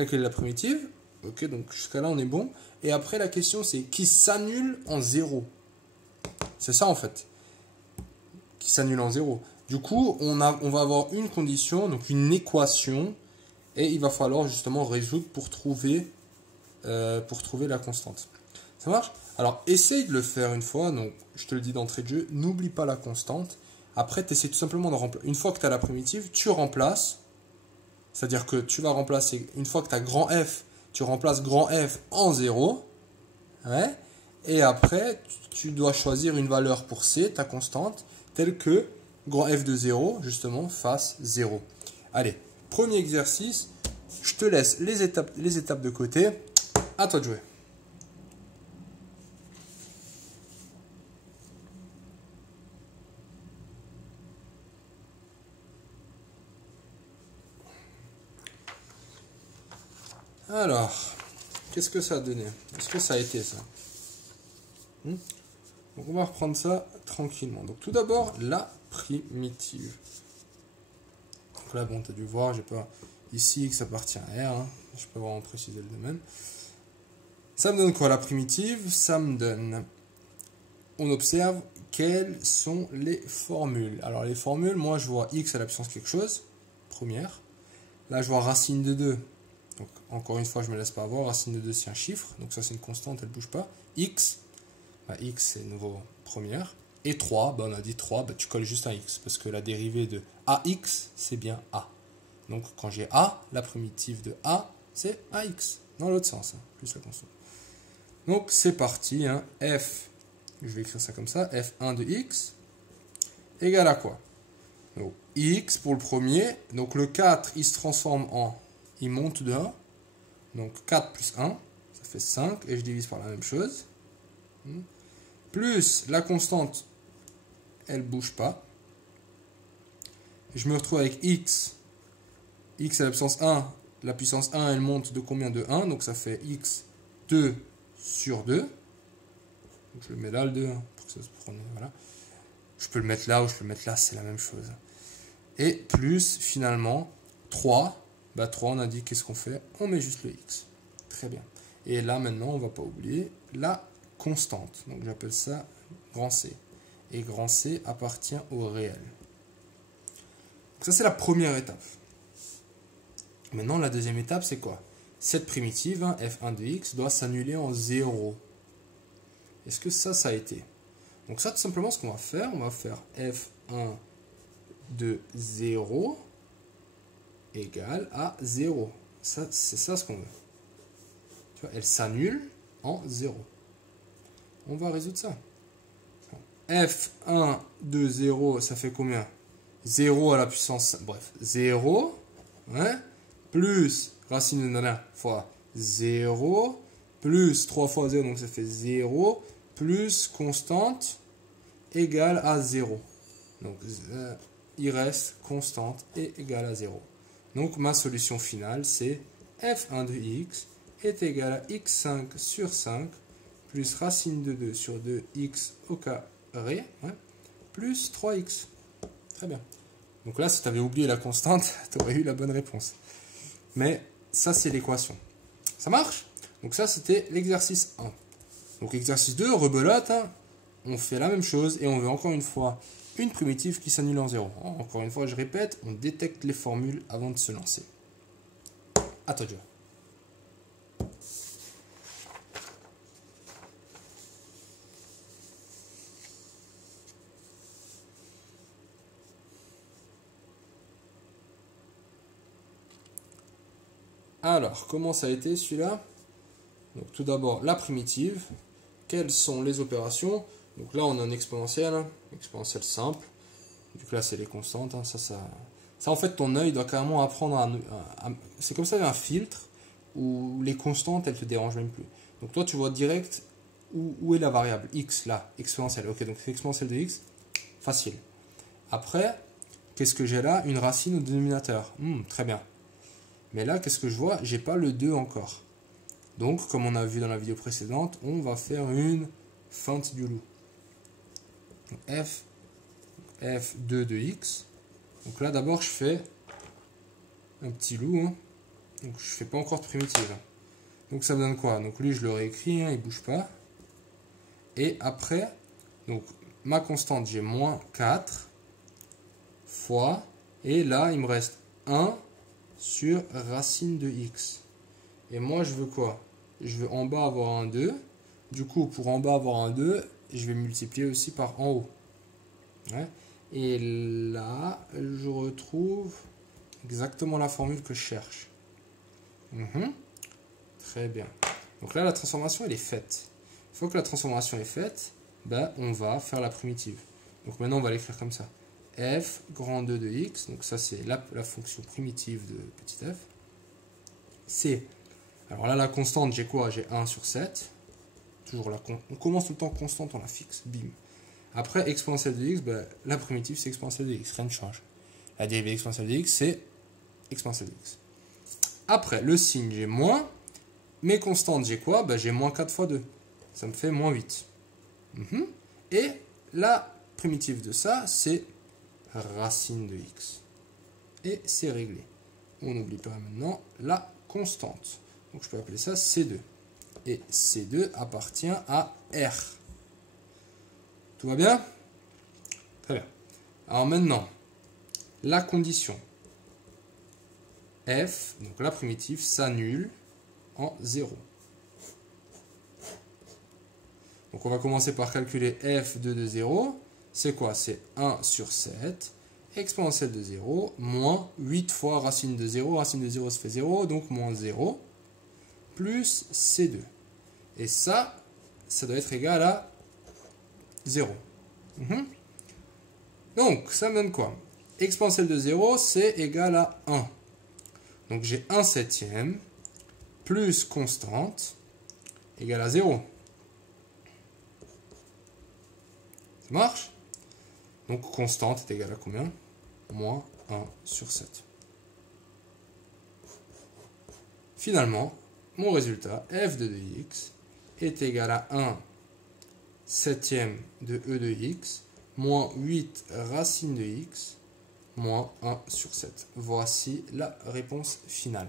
calculer la primitive. Ok, donc jusqu'à là on est bon. Et après la question c'est qui s'annule en 0. C'est ça en fait. Qui s'annule en 0. Du coup, on va avoir une condition, donc une équation, et il va falloir justement résoudre pour trouver la constante. Ça marche? Alors, essaye de le faire une fois, donc je te le dis d'entrée de jeu, n'oublie pas la constante. Après, tu essaies tout simplement de remplacer. Une fois que tu as la primitive, tu remplaces, c'est-à-dire que tu vas remplacer, une fois que tu as grand F, tu remplaces grand F en 0, ouais, et après, tu dois choisir une valeur pour C, ta constante, telle que grand F de 0, justement, fasse 0. Allez, premier exercice, je te laisse les étapes de côté. À toi de jouer. Alors, qu'est-ce que ça a donné? Est-ce que ça a été ça? Donc on va reprendre ça tranquillement. Donc tout d'abord, la primitive. Donc là, bon, tu as dû voir, j'ai pas ici que ça appartient à R. Hein. Je peux vraiment préciser le domaine. Ça me donne quoi la primitive? Ça me donne... On observe quelles sont les formules. Alors les formules, moi je vois x à la puissance quelque chose, première. Là je vois racine de 2. Donc encore une fois, je ne me laisse pas avoir. Racine de 2 c'est un chiffre, donc ça c'est une constante, elle ne bouge pas. X, bah, x c'est nouveau première. Et 3, bah, on a dit 3, bah, tu colles juste un x, parce que la dérivée de ax c'est bien a. Donc quand j'ai a, la primitive de a c'est ax, dans l'autre sens, hein, plus la constante. Donc c'est parti, hein, f, je vais écrire ça comme ça, f1 de x égale à quoi? Donc x pour le premier, donc le 4 il se transforme en, il monte de 1, donc 4 plus 1, ça fait 5, et je divise par la même chose, plus la constante, elle bouge pas, je me retrouve avec x à la puissance 1 elle monte de combien? De 1, donc ça fait x 2 sur 2, donc je le mets là le 2, hein, pour que ça se prenne, voilà. Je peux le mettre là ou je peux le mettre là, c'est la même chose. Et plus finalement 3, bah 3 on a dit qu'est-ce qu'on fait? On met juste le x. Très bien. Et là maintenant on va pas oublier la constante. Donc j'appelle ça grand C. Et grand C appartient au réel. Donc ça c'est la première étape. Maintenant la deuxième étape c'est quoi? Cette primitive, hein, f1 de x, doit s'annuler en 0. Est-ce que ça a été? Donc ça tout simplement ce qu'on va faire, on va faire f1 de 0 égale à 0. C'est ça ce qu'on veut. Tu vois, elle s'annule en 0. On va résoudre ça. f1 de 0, ça fait combien? 0 à la puissance, bref, 0, hein, plus racine de 9 fois 0, plus 3 fois 0, donc ça fait 0, plus constante égale à 0. Donc, il reste constante et égale à 0. Donc, ma solution finale, c'est f1 de x est égal à x5 sur 5 plus racine de 2 sur 2x au carré, ouais, plus 3x. Très bien. Donc là, si tu avais oublié la constante, tu aurais eu la bonne réponse. Mais ça, c'est l'équation. Ça marche? Donc ça, c'était l'exercice 1. Donc exercice 2, rebelote, hein, on fait la même chose et on veut encore une fois une primitive qui s'annule en 0. Encore une fois, je répète, on détecte les formules avant de se lancer. À toi de jouer. Alors, comment ça a été celui-là? Donc tout d'abord, la primitive. Quelles sont les opérations? Donc là, on a un exponentiel, hein, exponentiel simple. Du coup là, c'est les constantes. Hein, ça, en fait, ton œil doit carrément apprendre à c'est comme ça un filtre où les constantes, elles te dérangent même plus. Donc toi, tu vois direct où est la variable x, là, exponentielle. Ok, donc c'est exponentielle de x, facile. Après, qu'est-ce que j'ai là? Une racine au dénominateur. Très bien. Mais là, qu'est-ce que je vois? J'ai pas le 2 encore. Donc, comme on a vu dans la vidéo précédente, on va faire une feinte du loup. Donc, f2 de x. Donc là, d'abord, je fais un petit loup. Hein. Donc je ne fais pas encore de primitive. Donc ça me donne quoi? Donc lui je le réécris, hein, il ne bouge pas. Et après, donc ma constante, j'ai moins 4 fois, et là il me reste 1 sur racine de x. Et moi je veux quoi? Je veux en bas avoir un 2. Du coup pour en bas avoir un 2, je vais multiplier aussi par en haut. Ouais. Et là je retrouve exactement la formule que je cherche. Très bien. Donc là la transformation elle est faite. Une fois que la transformation est faite, ben, on va faire la primitive. Donc maintenant on va l'écrire comme ça. F grand 2 de x, donc ça c'est la fonction primitive de petit f. C'est, alors là la constante j'ai quoi? J'ai 1 sur 7. Toujours la on commence tout le temps constante, on la fixe, bim. Après exponentielle de x, ben, la primitive c'est exponentielle de x, rien ne change. La dérivée exponentielle de x c'est exponentielle de x. Après le signe j'ai moins, mes constantes j'ai quoi? Ben, j'ai moins 4 fois 2, ça me fait moins 8. Et la primitive de ça c'est racine de x. Et c'est réglé. On n'oublie pas maintenant la constante. Donc je peux appeler ça C2. Et C2 appartient à R. Tout va bien? Très bien. Alors maintenant, la condition f, donc la primitive, s'annule en 0. Donc on va commencer par calculer f2 de 0. C'est quoi? C'est 1 sur 7, exponentielle de 0, moins 8 fois racine de 0. Racine de 0, ça fait 0, donc moins 0, plus C2. Et ça doit être égal à 0. Donc, ça me donne quoi? Exponentielle de 0, c'est égal à 1. Donc j'ai 1 septième plus constante égale à 0. Ça marche? Donc constante est égale à combien? Moins 1 sur 7. Finalement, mon résultat, f de x, est égal à 1 septième de e de x, moins 8 racine de x, moins 1 sur 7. Voici la réponse finale.